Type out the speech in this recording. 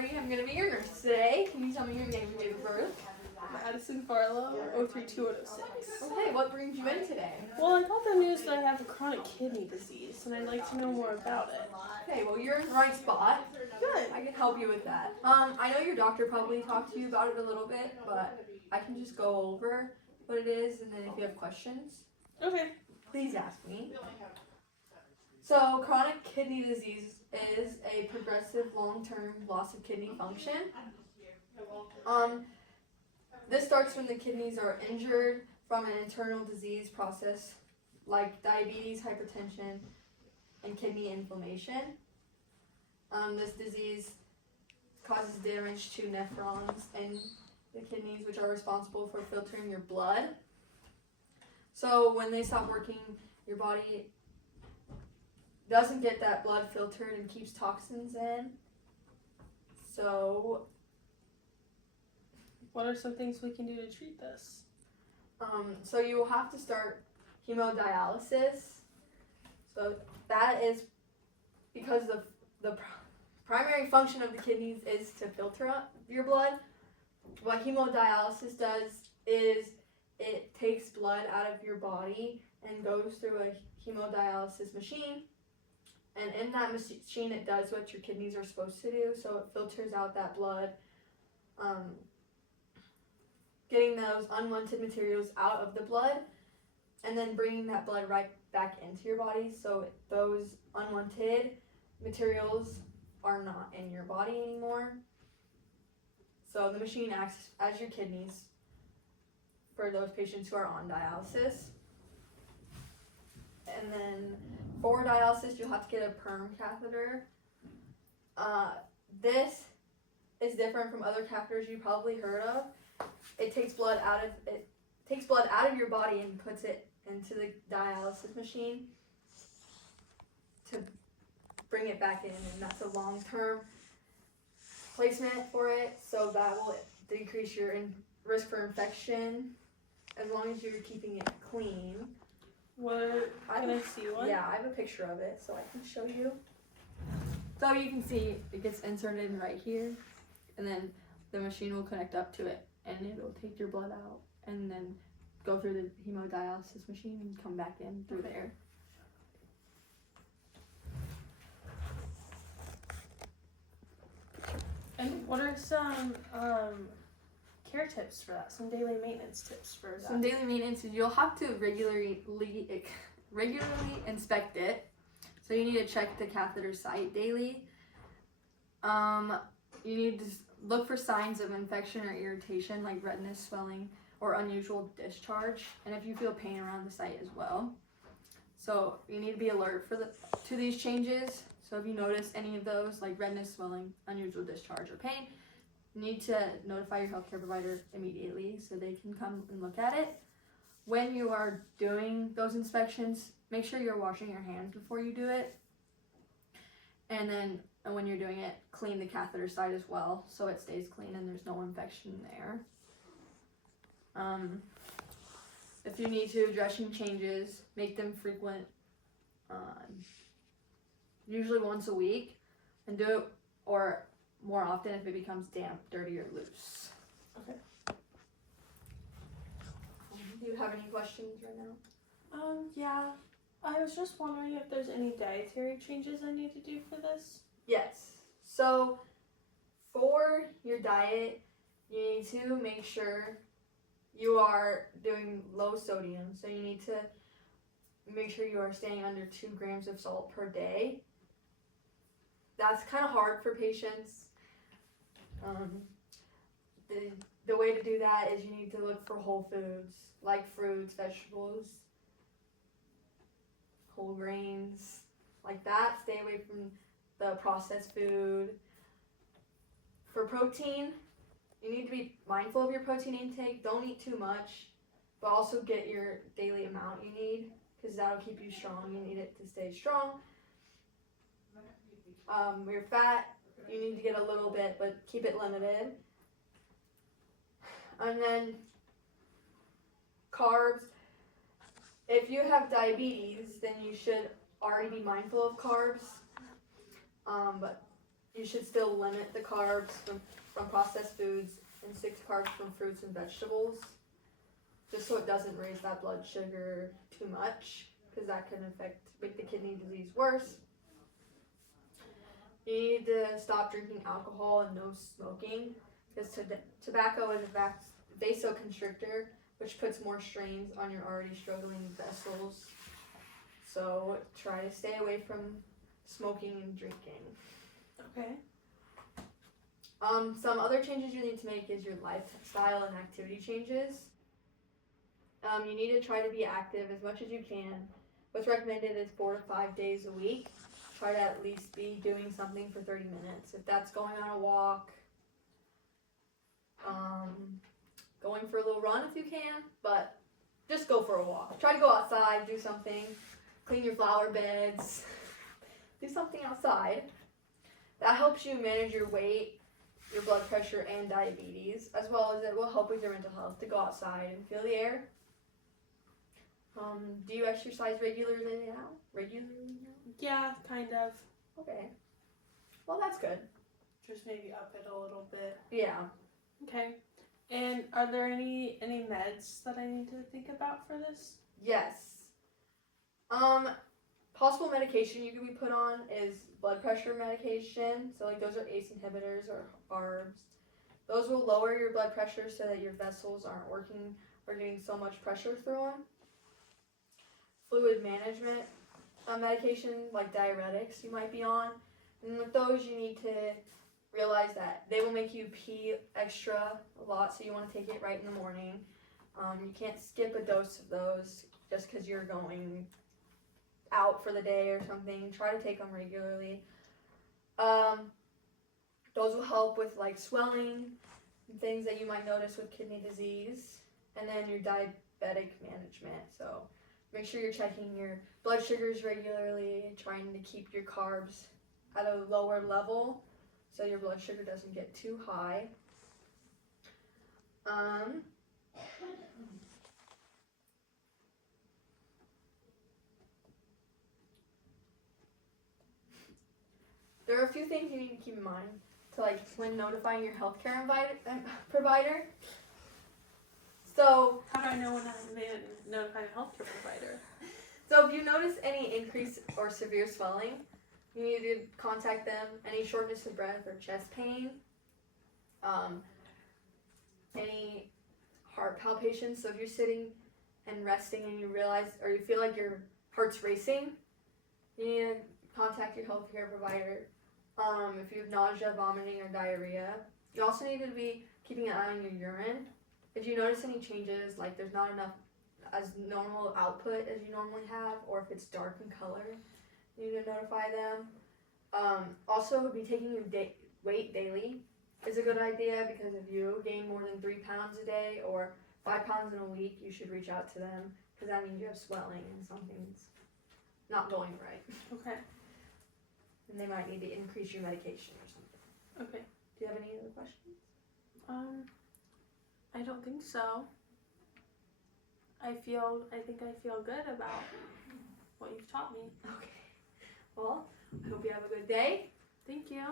Mallory. I'm going to be your nurse today. Can you tell me your name and date of birth? Madison Farlow, 032106. Okay, what brings you in today? Well, I got the news that I have a chronic kidney disease, and I'd like to know more about it. Okay, well, you're in the right spot. Good. I can help you with that. I know your doctor probably talked to you about it a little bit, but I can just go over what it is, and then if you have questions, Okay. please ask me. So, chronic kidney disease is a progressive long-term loss of kidney function. This starts when the kidneys are injured from an internal disease process like diabetes, hypertension, and kidney inflammation. This disease causes damage to nephrons in the kidneys, which are responsible for filtering your blood. So when they stop working, your body doesn't get that blood filtered and keeps toxins in. So what are some things we can do to treat this? So you will have to start hemodialysis. So that is because the primary function of the kidneys is to filter up your blood. What hemodialysis does is it takes blood out of your body and goes through a hemodialysis machine. And in that machine, it does what your kidneys are supposed to do. So it filters out that blood, getting those unwanted materials out of the blood, and then bringing that blood right back into your body. So those unwanted materials are not in your body anymore. So the machine acts as your kidneys for those patients who are on dialysis. And then for dialysis, you'll have to get a perm catheter. This is different from other catheters you probably heard of. It takes blood out of your body and puts it into the dialysis machine to bring it back in, and that's a long-term placement for it, so that will decrease your risk for infection as long as you're keeping it clean. Can I see one? Yeah, I have a picture of it, so I can show you. So you can see it gets inserted in right here, and then the machine will connect up to it, and it'll take your blood out, and then go through the hemodialysis machine and come back in through there. And what are some care tips for that? Some daily maintenance tips for that? Some daily maintenance is you'll have to regularly inspect it. So you need to check the catheter site daily. You need to look for signs of infection or irritation like redness, swelling, or unusual discharge, and if you feel pain around the site as well. So you need to be alert to these changes. So if you notice any of those, like redness, swelling, unusual discharge, or pain, you need to notify your healthcare provider immediately so they can come and look at it. When you are doing those inspections, make sure you're washing your hands before you do it. And then when you're doing it, clean the catheter site as well so it stays clean and there's no infection there. If you need to, dressing changes, make them frequent, usually once a week, and do it or more often if it becomes damp, dirty, or loose. Okay. Do you have any questions right now? Yeah. I was just wondering if there's any dietary changes I need to do for this. Yes. So for your diet, you need to make sure you are doing low sodium. So you need to make sure you are staying under 2 grams of salt per day. That's kind of hard for patients. The way to do that is you need to look for whole foods like fruits, vegetables, whole grains, like that. Stay away from the processed food. For protein, you need to be mindful of your protein intake. Don't eat too much, but also get your daily amount you need because that'll keep you strong. You need it to stay strong. Your fat, you need to get a little bit, but keep it limited. And then carbs. If you have diabetes, then you should already be mindful of carbs. But you should still limit the carbs from processed foods and 6 carbs from fruits and vegetables, just so it doesn't raise that blood sugar too much, because that can make the kidney disease worse. You need to stop drinking alcohol and no smoking, because tobacco is a vasoconstrictor, which puts more strains on your already struggling vessels. So try to stay away from smoking and drinking. Okay. Some other changes you need to make is your lifestyle and activity changes. You need to try to be active as much as you can. What's recommended is 4 to 5 days a week. Try to at least be doing something for 30 minutes. If that's going on a walk, going for a little run if you can, but just go for a walk. Try to go outside, do something, clean your flower beds, do something outside. That helps you manage your weight, your blood pressure, and diabetes, as well as it will help with your mental health to go outside and feel the air. Do you exercise regularly now? Yeah, kind of. Okay. Well, that's good. Just maybe up it a little bit. Yeah. Okay. And are there any meds that I need to think about for this? Yes. Possible medication you could be put on is blood pressure medication. So like those are ACE inhibitors or ARBs. Those will lower your blood pressure so that your vessels aren't working or getting so much pressure through them. Fluid management medication like diuretics you might be on. And with those you need to realize that they will make you pee extra a lot, so you want to take it right in the morning. You can't skip a dose of those just because you're going out for the day or something. Try to take them regularly. Those will help with like swelling and things that you might notice with kidney disease. And then your diabetic management. So make sure you're checking your blood sugars regularly, trying to keep your carbs at a lower level so your blood sugar doesn't get too high. There are a few things you need to keep in mind to like when notifying your healthcare provider. So How do I know when I'm notifying a healthcare provider? So if you notice any increase or severe swelling, you need to contact them. Any shortness of breath or chest pain, any heart palpitations. So if you're sitting and resting and you realize or you feel like your heart's racing, you need to contact your healthcare provider. If you have nausea, vomiting, or diarrhea, you also need to be keeping an eye on your urine. If you notice any changes, like there's not enough as normal output as you normally have, or if it's dark in color, you need to notify them. Also, be taking your weight daily is a good idea, because if you gain more than 3 pounds a day or 5 pounds in a week, you should reach out to them, because that means you have swelling and something's not going right. Okay. And they might need to increase your medication or something. Okay. Do you have any other questions? I don't think so. I think I feel good about what you've taught me. Okay. Well, I hope you have a good day. Thank you.